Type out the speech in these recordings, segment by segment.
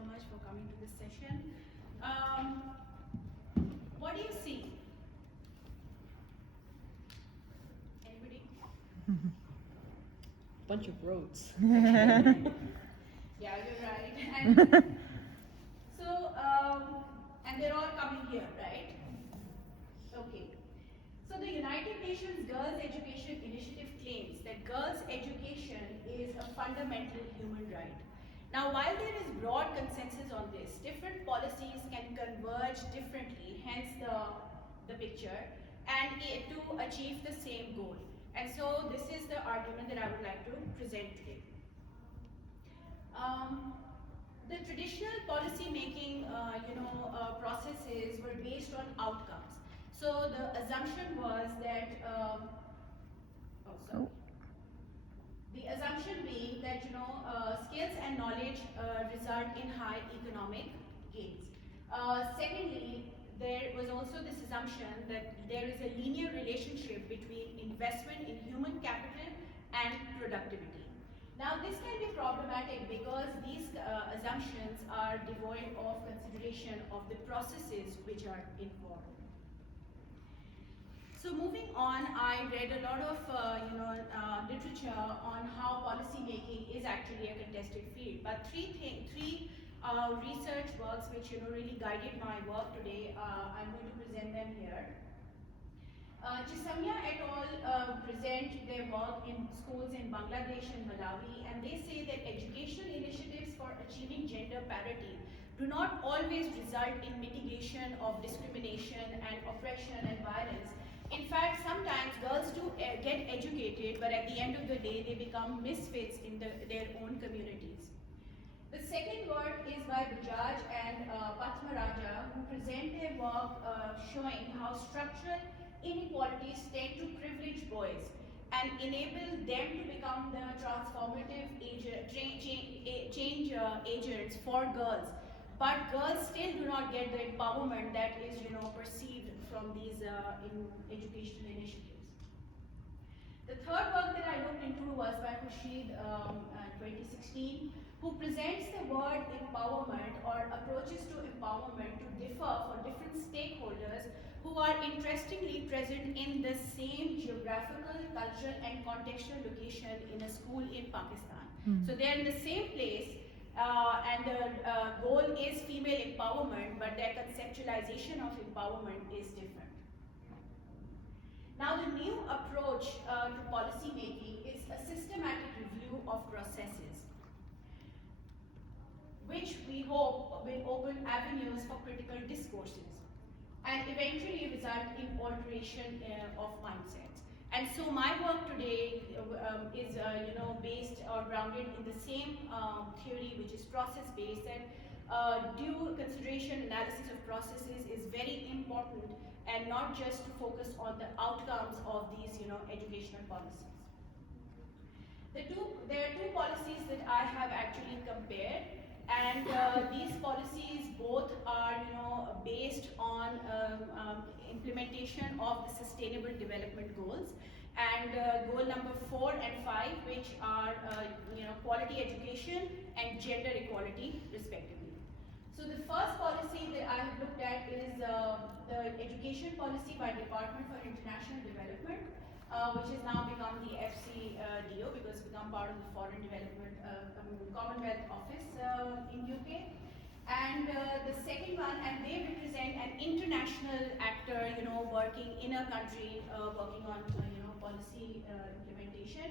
so much for coming to this session. What do you see? Anybody? Bunch of roads. Yeah, you're right. And so, and they're all coming here, right? Okay. So the United Nations Girls Education Initiative claims that girls' education is a fundamental human right. Now, while there is broad consensus on this, different policies can converge differently, hence the picture, and to achieve the same goal. And so this is the argument that I would like to present today. The traditional policy making, processes were based on outcomes. So the assumption was that, the assumption being that skills and knowledge result in high economic gains. Secondly, there was also this assumption that there is a linear relationship between investment in human capital and productivity. Now, this can be problematic because these assumptions are devoid of consideration of the processes which are involved. So moving on, I read a lot of literature on how policy making is actually a contested field. But three research works which really guided my work today. I'm going to present them here. Chisamia et al. Present their work in schools in Bangladesh and Malawi, and they say that educational initiatives for achieving gender parity do not always result in mitigation of discrimination and oppression and violence. In fact, sometimes girls do get educated, but at the end of the day, they become misfits in their own communities. The second work is by Bajaj and Patmaraja, who present their work showing how structural inequalities tend to privilege boys and enable them to become the transformative change agents for girls. But girls still do not get the empowerment that is perceived from these educational initiatives. The third work that I looked into was by Khurshid 2016, who presents the word empowerment or approaches to empowerment to differ for different stakeholders who are interestingly present in the same geographical, cultural, and contextual location in a school in Pakistan. So they're in the same place, and the goal is female empowerment, but their conceptualization of empowerment is different. Now, the new approach to policy making is a systematic review of processes, which we hope will open avenues for critical discourses and eventually result in alteration of mindsets. And so my work today is based or grounded in the same theory, which is process-based, that due consideration analysis of processes is very important, and not just to focus on the outcomes of these educational policies. There are two policies that I have actually compared, and these policies both are based on implementation of the Sustainable Development Goals, and goal number 4 and 5, which are quality education and gender equality respectively. So the first policy that I have looked at is the education policy by Department for International Development, which has now become the FCDO because it's become part of the Foreign Development Commonwealth Office in UK. And the second one, and they represent an international actor, working in a country, working on policy implementation.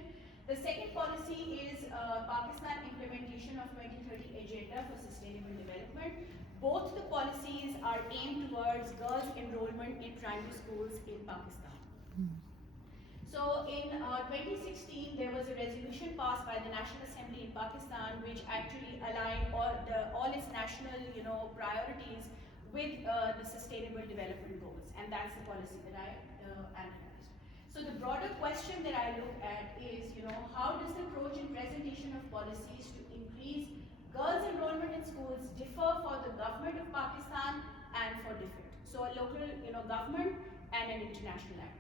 The second policy is Pakistan implementation of 2030 Agenda for Sustainable Development. Both the policies are aimed towards girls' enrollment in primary schools in Pakistan. So in 2016, there was a resolution passed by the National Assembly in Pakistan, which actually aligned all its national priorities with the Sustainable Development Goals, and that's the policy that I analyzed. So the broader question that I look at is, how does the approach and presentation of policies to increase girls' enrollment in schools differ for the government of Pakistan and for different? So a local, government and an international actor.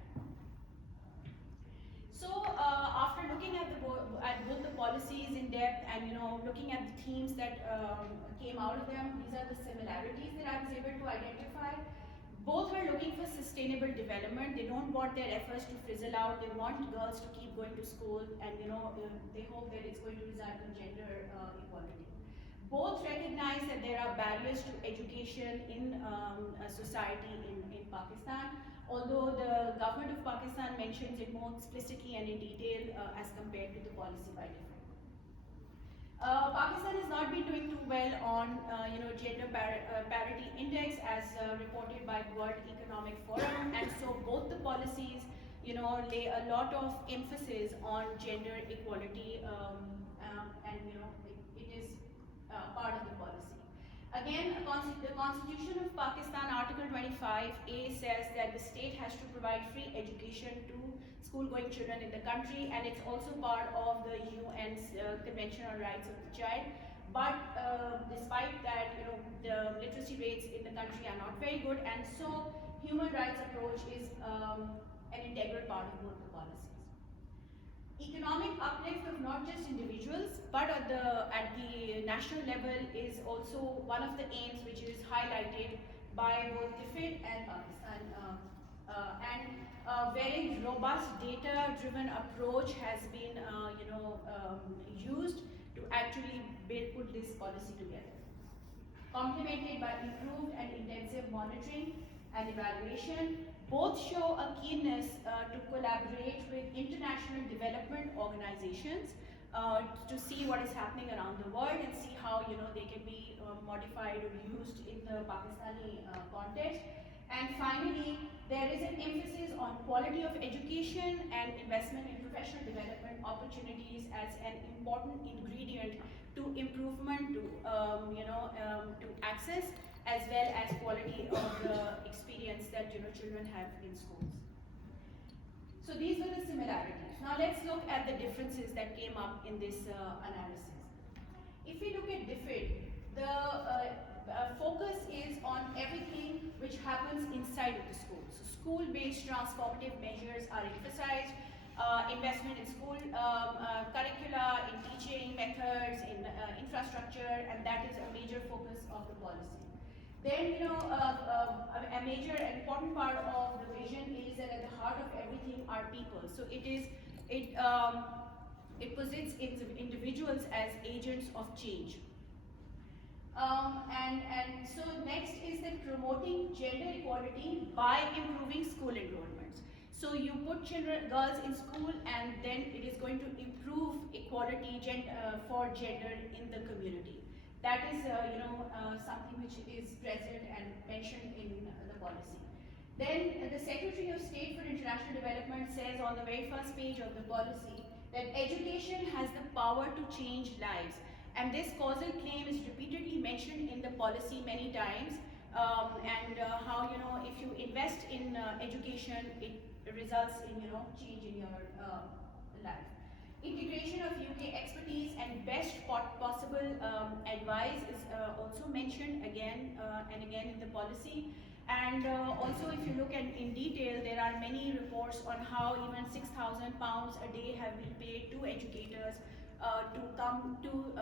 So after looking at at both the policies in depth and looking at the themes that came out of them, these are the similarities that I was able to identify. Both are looking for sustainable development. They don't want their efforts to fizzle out. They want girls to keep going to school, and they hope that it's going to result in gender equality. Both recognize that there are barriers to education in a society in Pakistan, although the government of Pakistan mentions it more explicitly and in detail as compared to the policy by different. Pakistan has not been doing too well on gender parity index as reported by World Economic Forum, and so both the policies lay a lot of emphasis on gender equality, and it is part of the policy. Again, the Constitution of Pakistan, Article 25A says that the state has to provide free education to school-going children in the country, and it's also part of the UN's Convention on Rights of the Child. But despite that, the literacy rates in the country are not very good, and so human rights approach is an integral part of both the policies. Economic uplift of not just individuals, but at the national level is also one of the aims which is highlighted by both DFID and Pakistan. And a very robust data-driven approach has been used to actually put this policy together, complemented by improved and intensive monitoring and evaluation. Both show a keenness to collaborate with international development organizations to see what is happening around the world and see how they can be modified or used in the Pakistani context. And finally, there is an emphasis on quality of education and investment in professional development opportunities as an important ingredient to improvement to access as well as quality of the experience that children have in schools. So these were the similarities. Now let's look at the differences that came up in this analysis. If we look at DFID, the focus is on everything which happens inside of the school. So school-based transformative measures are emphasized. Investment in school curricula, in teaching methods, in infrastructure, and that is a major focus of the policy. Then, a major important part of the vision is that at the heart of everything are people. So it posits individuals as agents of change. And so next is that promoting gender equality by improving school enrollments. So you put girls in school, and then it is going to improve equality for gender in the community. That is, something which is present and mentioned in the policy. Then the Secretary of State for International Development says on the very first page of the policy that education has the power to change lives. And this causal claim is repeatedly mentioned in the policy many times, and how if you invest in education, it results in change in your life. Integration of UK expertise and best possible advice is also mentioned again and again in the policy. And also, if you look at in detail, there are many reports on how even £6,000 a day have been paid to educators to come to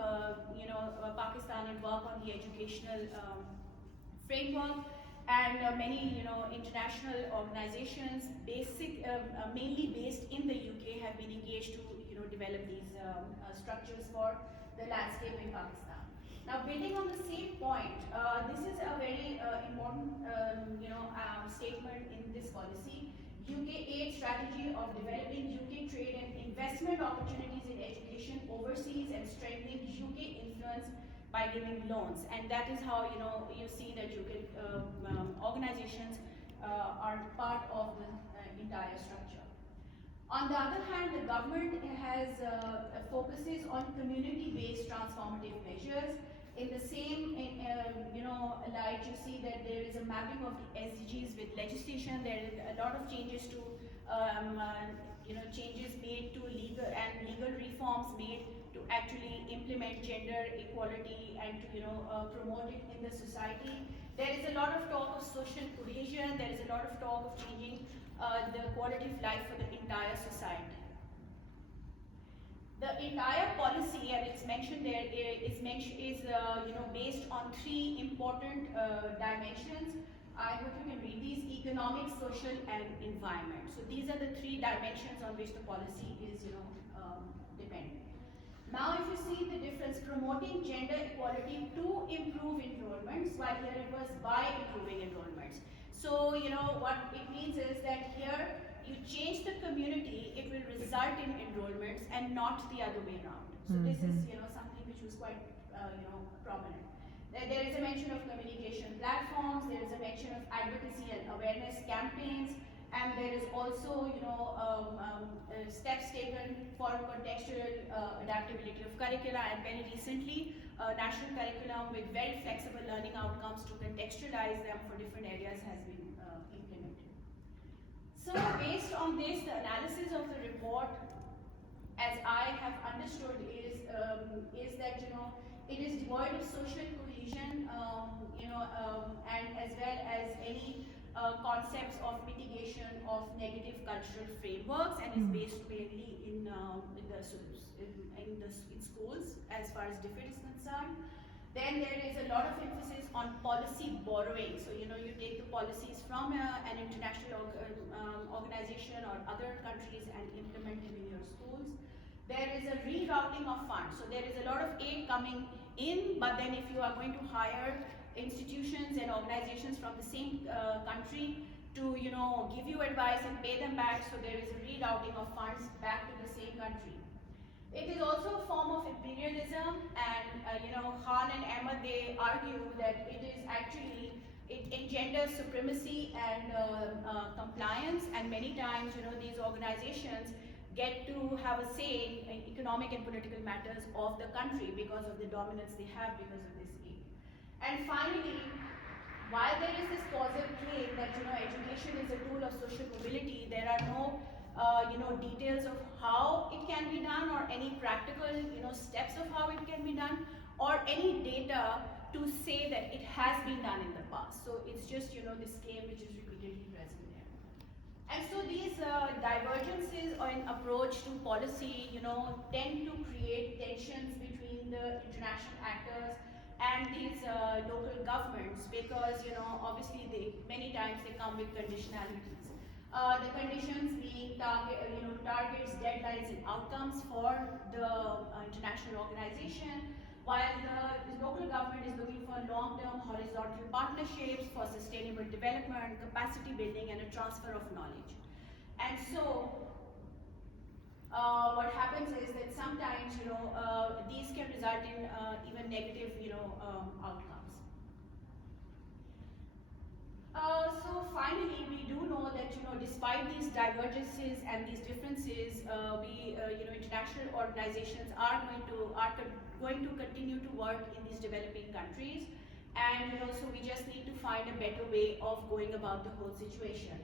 Pakistan and work on the educational framework. And many international organizations, mainly based in the UK, have been engaged to develop these structures for the landscape in Pakistan. Now, building on the same point, this is a very important statement in this policy. UK aid strategy of developing UK trade and investment opportunities in education overseas and strengthening UK influence by giving loans. And that is how you see that UK organizations are part of the entire structure. On the other hand, the government has focuses on community-based transformative measures. In the same light, you see that there is a mapping of the SDGs with legislation. There is a lot of changes to changes made to legal reforms made to actually implement gender equality and to promote it in the society. There is a lot of talk of social cohesion. There is a lot of talk of changing the quality of life for the entire society. The entire policy, and it's mentioned there, is based on three important dimensions. I hope you can read these: economic, social, and environment. So these are the three dimensions on which the policy is dependent. Now, if you see the difference, promoting gender equality to improve enrollments, while here it was by improving enrollments. So, what it means is that here you change the community, it will result in enrollments and not the other way around. So this is, something which was quite, prominent. There is a mention of communication platforms, there is a mention of advocacy and awareness campaigns, and there is also, steps taken for contextual adaptability of curricula, and very recently, national curriculum with very flexible learning outcomes to contextualize them for different areas has been implemented. So based on this, the analysis of the report, as I have understood, is that it is devoid of social cohesion, and as well as any concepts of mitigation of negative cultural frameworks, and is based mainly in schools as far as DFID is concerned. Then there is a lot of emphasis on policy borrowing. So you take the policies from an international organization or other countries and implement them in your schools. There is a rerouting of funds. So there is a lot of aid coming in, but then if you are going to hire institutions and organizations from the same country to give you advice and pay them back, so there is a rerouting of funds back to the same country. It is also a form of imperialism, and Han and Ahmed, they argue that it is actually, it engenders supremacy and compliance, and many times these organizations get to have a say in economic and political matters of the country because of the dominance they have because of this aid. And finally, while there is this positive claim that education is a tool of social mobility, there are no details of how it can be done, or any practical steps of how it can be done, or any data to say that it has been done in the past. So it's just this claim which is repeatedly present there. And so these divergences in approach to policy tend to create tensions between the international actors and these local governments, because obviously many times they come with conditionalities. The conditions being targets, deadlines, and outcomes for the international organization, while the local government is looking for long-term horizontal partnerships for sustainable development, capacity building, and a transfer of knowledge. And so what happens is that sometimes these can result in even negative outcomes. So finally, we do know that despite these divergences and these differences, international organizations are going to continue to work in these developing countries, and so we just need to find a better way of going about the whole situation.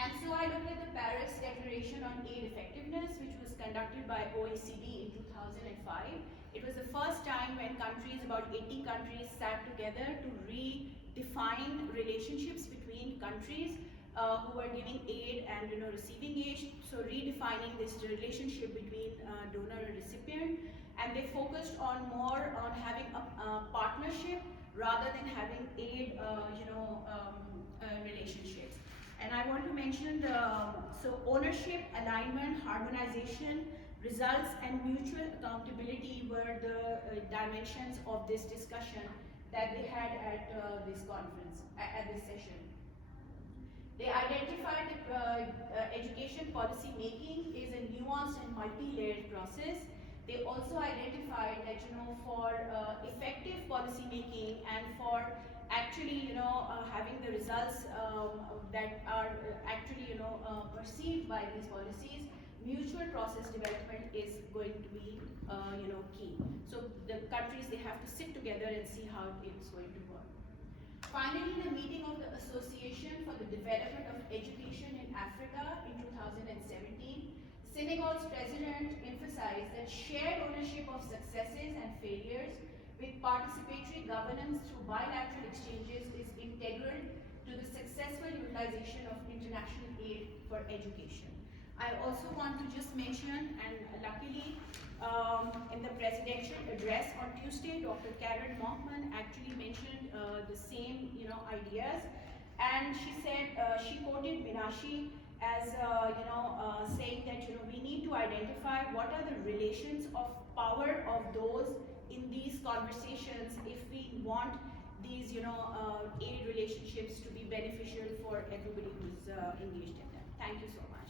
And so I looked at the Paris Declaration on Aid Effectiveness, which was conducted by OECD in 2005. It was the first time when about 80 countries sat together to redefine relationships between countries who are giving aid and receiving aid. So redefining this relationship between donor and recipient, and they focused on more on having a partnership rather than having aid relationships. And I want to mention ownership, alignment, harmonization, results, and mutual accountability were the dimensions of this discussion that they had at this conference, at this session. They identified that education policy making is a nuanced and multi-layered process. They also identified that for effective policy making and for actually having the results that are actually perceived by these policies, mutual process development is going to be key. So the countries, they have to sit together and see how it's going to work. Finally, the meeting of the Association for the Development of Education in Africa in 2017, Senegal's president emphasized that shared ownership of successes and failures with participatory governance through bilateral exchanges is integral to the successful utilization of international aid for education. I also want to just mention, and luckily, in the presidential address on Tuesday, Dr. Karen Mockman actually mentioned the same, ideas, and she said she quoted Minashi as, saying that we need to identify what are the relations of power of those in these conversations if we want these, aid relationships to be beneficial for everybody who's engaged in them. Thank you so much.